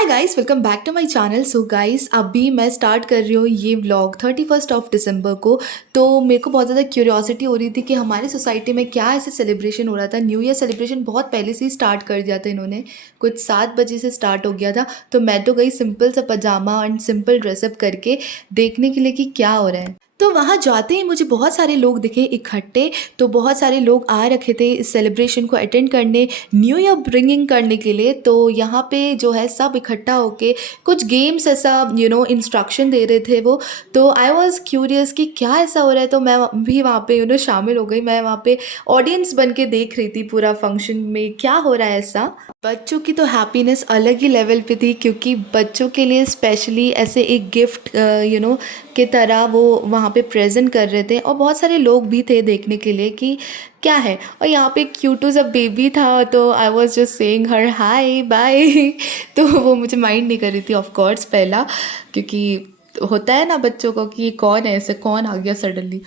Hi guys, welcome back to my channel. So guys, अभी मैं start कर रही हूँ ये व्लॉग 31 ऑफ दिसंबर को। तो मेरे को बहुत ज़्यादा क्यूरियोसिटी हो रही थी कि हमारी सोसाइटी में क्या ऐसे सेलिब्रेशन हो रहा था। न्यू ईयर सेलिब्रेशन बहुत पहले से ही स्टार्ट कर दिया था इन्होंने, कुछ 7 बजे से स्टार्ट हो गया था। तो मैं तो गई सिंपल सा पजामा एंड सिंपल ड्रेसअप करके देखने के लिए कि क्या हो रहा है। तो वहाँ जाते ही मुझे बहुत सारे लोग दिखे इकट्ठे। तो बहुत सारे लोग आ रखे थे इस सेलिब्रेशन को अटेंड करने, न्यू ईयर ब्रिंगिंग करने के लिए। तो यहाँ पे जो है सब इकट्ठा होके कुछ गेम्स ऐसा इंस्ट्रक्शन दे रहे थे वो। तो आई वॉज क्यूरियस कि क्या ऐसा हो रहा है। तो मैं भी वहाँ पे शामिल हो गई। मैं वहाँ पे ऑडियंस बन के देख रही थी पूरा फंक्शन में क्या हो रहा है ऐसा। बच्चों की तो हैप्पीनेस अलग ही लेवल पे थी, क्योंकि बच्चों के लिए स्पेशली ऐसे एक गिफ्ट के तरह वो वहाँ पे प्रेजेंट कर रहे थे। और बहुत सारे लोग भी थे देखने के लिए कि क्या है। और यहाँ पे क्यूटू सा बेबी था, तो I was just saying her hi bye. तो वो मुझे माइंड नहीं कर रही थी ऑफ कोर्स पहला, क्योंकि होता है ना बच्चों को कि ये कौन है, ऐसे कौन आ गया सडनली।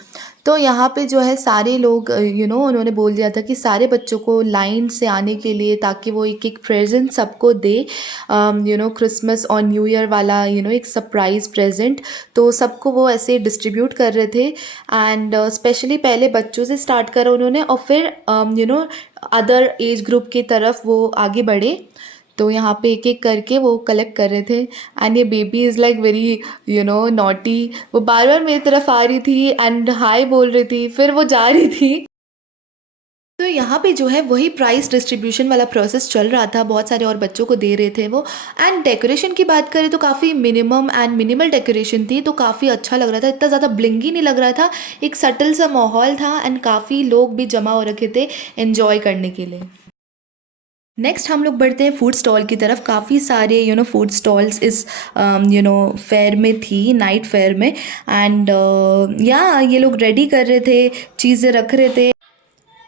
तो यहाँ पे जो है सारे लोग उन्होंने बोल दिया था कि सारे बच्चों को लाइन से आने के लिए, ताकि वो एक एक प्रेजेंट सबको दे। क्रिसमस और न्यू ईयर वाला एक सरप्राइज़ प्रेजेंट। तो सबको वो ऐसे डिस्ट्रीब्यूट कर रहे थे। एंड स्पेशली पहले बच्चों से स्टार्ट करा उन्होंने, और फिर अदर एज ग्रुप की तरफ वो आगे बढ़े। तो यहाँ पे एक एक करके वो कलेक्ट कर रहे थे। एंड ये baby is like very naughty. वो बार बार मेरी तरफ आ रही थी एंड हाय बोल रही थी, फिर वो जा रही थी। तो यहाँ पे जो है वही प्राइस डिस्ट्रीब्यूशन वाला प्रोसेस चल रहा था, बहुत सारे और बच्चों को दे रहे थे वो। एंड डेकोरेशन की बात करें तो काफ़ी मिनिमम एंड मिनिमल डेकोरेशन थी, तो काफ़ी अच्छा लग रहा था। इतना ज़्यादा ब्लिंगी नहीं लग रहा था, एक सटल सा माहौल था। एंड काफ़ी लोग भी जमा हो रखे थे एंजॉय करने के लिए। नेक्स्ट हम लोग बढ़ते हैं फूड स्टॉल की तरफ। काफ़ी सारे फूड स्टॉल्स इस फेयर में थी, नाइट फेयर में। एंड या ये लोग रेडी कर रहे थे, चीज़ें रख रहे थे।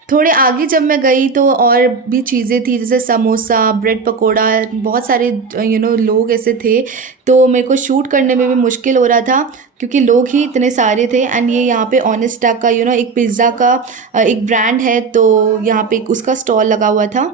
थोड़े आगे जब मैं गई तो और भी चीज़ें थी, जैसे समोसा, ब्रेड पकोड़ा, बहुत सारे लोग ऐसे थे। तो मेरे को शूट करने में भी मुश्किल हो रहा था, क्योंकि लोग ही इतने सारे थे। एंड ये यहाँ पे ऑनेस्टा का एक पिज़्ज़ा का एक ब्रांड है, तो यहाँ पे उसका स्टॉल लगा हुआ था।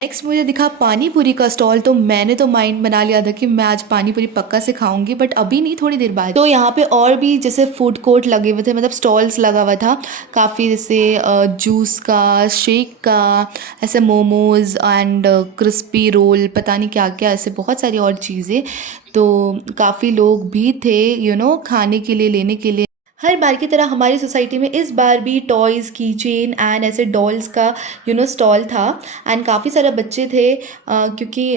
नेक्स्ट मुझे दिखा पानी पूरी का स्टॉल। तो मैंने तो माइंड बना लिया था कि मैं आज पानी पूरी पक्का से खाऊंगी, बट अभी नहीं, थोड़ी देर बाद। तो यहाँ पे और भी जैसे फूड कोर्ट लगे हुए थे, मतलब स्टॉल्स लगा हुआ था काफ़ी, जैसे जूस का, शेक का, ऐसे मोमोज एंड क्रिस्पी रोल, पता नहीं क्या क्या, ऐसे बहुत सारी और चीज़ें। तो काफ़ी लोग भी थे खाने के लिए, लेने के लिए। हर बार की तरह हमारी सोसाइटी में इस बार भी टॉयज़, की चेन एंड ऐसे डॉल्स का स्टॉल था। एंड काफ़ी सारे बच्चे थे, क्योंकि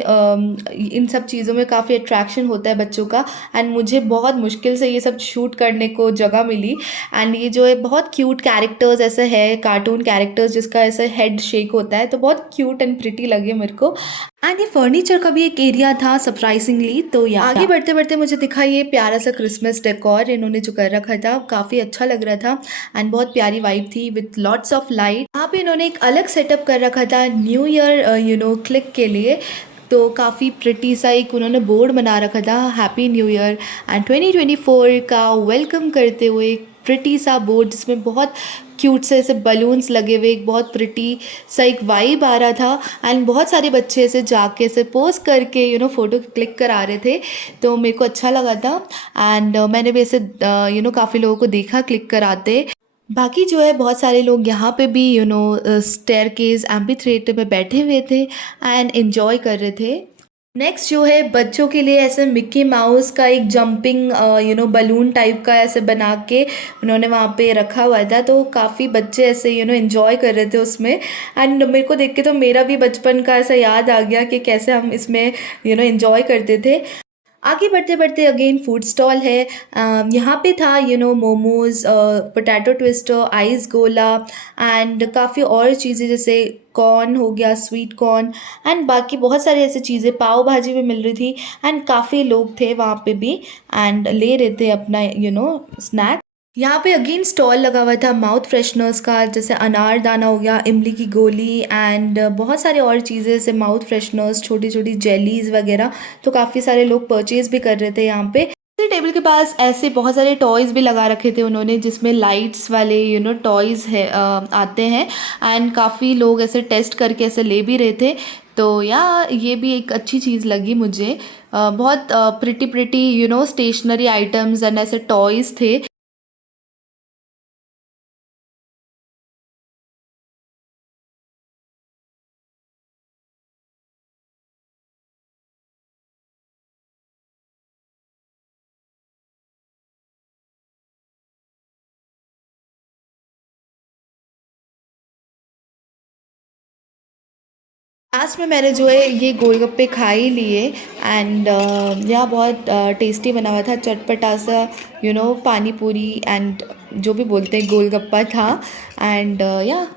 इन सब चीज़ों में काफ़ी अट्रैक्शन होता है बच्चों का। एंड मुझे बहुत मुश्किल से ये सब शूट करने को जगह मिली। एंड ये जो है बहुत क्यूट कैरेक्टर्स ऐसे है, कार्टून कैरेक्टर्स जिसका ऐसे हेड शेक होता है, तो बहुत क्यूट एंड प्रिटी लगे मेरे को। एंड ये फर्नीचर का भी एक एरिया था सरप्राइजिंगली। तो यहाँ आगे बढ़ते बढ़ते मुझे दिखा ये प्यारा सा क्रिसमस डेकोर इन्होंने जो कर रखा था, काफ़ी अच्छा लग रहा था। एंड बहुत प्यारी वाइब थी विथ लॉट्स ऑफ लाइट। यहाँ पे इन्होंने एक अलग सेटअप कर रखा था न्यू ईयर क्लिक के लिए। तो काफ़ी प्रिटी सा एक उन्होंने बोर्ड बना रखा था, हैप्पी न्यू ईयर एंड 2024 का वेलकम करते हुए। प्रिटी सा बोर्ड जिसमें बहुत क्यूट से ऐसे बलून्स लगे हुए, एक बहुत प्रिटी सा एक वाइब आ रहा था। एंड बहुत सारे बच्चे ऐसे जाके ऐसे पोज करके फ़ोटो क्लिक करा रहे थे। तो मेरे को अच्छा लगा था। एंड मैंने भी ऐसे काफ़ी लोगों को देखा क्लिक कराते। बाकी जो है बहुत सारे लोग यहाँ पे भी स्टेयरकेस एम्पी थिएटर में बैठे हुए थे एंड एंजॉय कर रहे थे। नेक्स्ट जो है बच्चों के लिए ऐसे मिक्की माउस का एक जंपिंग बलून टाइप का ऐसे बना के उन्होंने वहाँ पे रखा हुआ था। तो काफ़ी बच्चे ऐसे एंजॉय कर रहे थे उसमें। एंड मेरे को देख के तो मेरा भी बचपन का ऐसा याद आ गया कि कैसे हम इसमें एंजॉय करते थे। आगे बढ़ते बढ़ते अगेन फूड स्टॉल है। यहाँ पे था मोमोज, पोटैटो ट्विस्टर, आइस गोला एंड काफ़ी और चीज़ें, जैसे कॉर्न हो गया, स्वीट कॉर्न एंड बाकी बहुत सारी ऐसी चीज़ें, पाव भाजी भी मिल रही थी। एंड काफ़ी लोग थे वहाँ पे भी एंड ले रहे थे अपना स्नैक। यहाँ पे अगेन स्टॉल लगा हुआ था माउथ फ्रेशनर्स का, जैसे अनार दाना हो गया, इमली की गोली एंड बहुत सारे और चीज़ें, जैसे माउथ फ्रेशनर्स, छोटी छोटी जेलीज वगैरह। तो काफ़ी सारे लोग परचेज़ भी कर रहे थे यहाँ पे। इसी टेबल के पास ऐसे बहुत सारे टॉयज़ भी लगा रखे थे उन्होंने, जिसमें लाइट्स वाले टॉयज़ है आते हैं। एंड काफ़ी लोग ऐसे टेस्ट करके ऐसे ले भी रहे थे। तो या ये भी एक अच्छी चीज़ लगी मुझे। बहुत pretty pretty stationery items and ऐसे टॉयज़ थे। लास्ट में मैंने जो है ये गोलगप्पे खा ही लिए। एंड यहाँ बहुत टेस्टी बना हुआ था, चटपटा सा पानी पूरी एंड जो भी बोलते हैं गोलगप्पा था। एंड या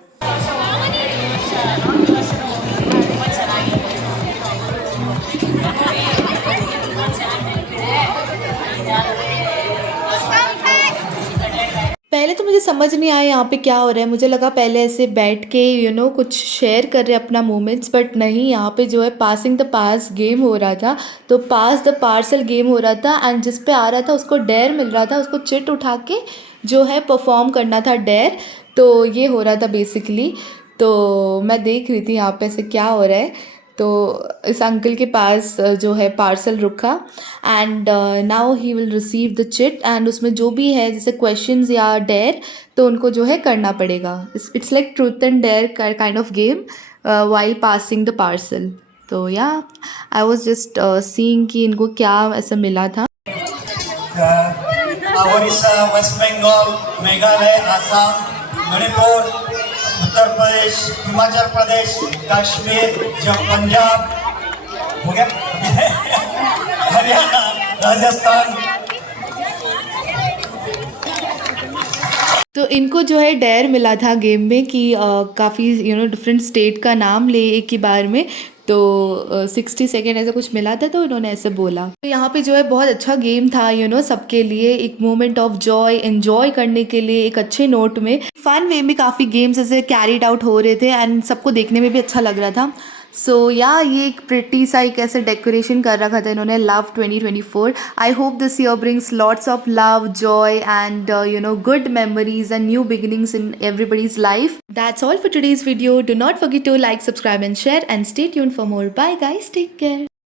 पहले तो मुझे समझ नहीं आया यहाँ पे क्या हो रहा है। मुझे लगा पहले ऐसे बैठ के कुछ शेयर कर रहे अपना मोमेंट्स, बट नहीं, यहाँ पे जो है पासिंग द पास गेम हो रहा था। तो पास द पार्सल गेम हो रहा था एंड जिस पे आ रहा था उसको डेयर मिल रहा था, उसको चिट उठा के जो है परफॉर्म करना था डेयर। तो ये हो रहा था बेसिकली। तो मैं देख रही थी यहाँ पे ऐसे क्या हो रहा है। तो इस अंकल के पास जो है पार्सल रुका and now he will receive the chit. And उसमें जो भी है जैसे क्वेश्चंस या डेयर, तो उनको जो है करना पड़ेगा। It's like truth and dare kind of game while passing the parcel. तो या आई वॉज जस्ट सीइंग कि इनको क्या ऐसा मिला था। ओडिशा, वेस्ट बंगाल, मेघालय, आसाम, मणिपुर, उत्तर प्रदेश, हिमाचल प्रदेश, कश्मीर, पंजाब हो गया, हरियाणा, राजस्थान। तो इनको जो है डेयर मिला था गेम में कि काफ़ी डिफरेंट स्टेट का नाम ले एक ही बार में। तो 60 सेकेंड ऐसा कुछ मिला था, तो इन्होंने ऐसे बोला। तो यहाँ पे जो है बहुत अच्छा गेम था सबके लिए, एक मोमेंट ऑफ जॉय एंजॉय करने के लिए, एक अच्छे नोट में फन वे में काफ़ी गेम्स ऐसे कैरीड आउट हो रहे थे एंड सबको देखने में भी अच्छा लग रहा था। सो या ये एक प्रिटी सा एक ऐसे डेकोरेशन कर रखा था इन्होंने, love 2024। I hope this year brings lots of love, Joy and good memories and new beginnings in everybody's life. That's all for today's video. Do not forget to like, subscribe and share, and stay tuned for more. Bye guys, take care.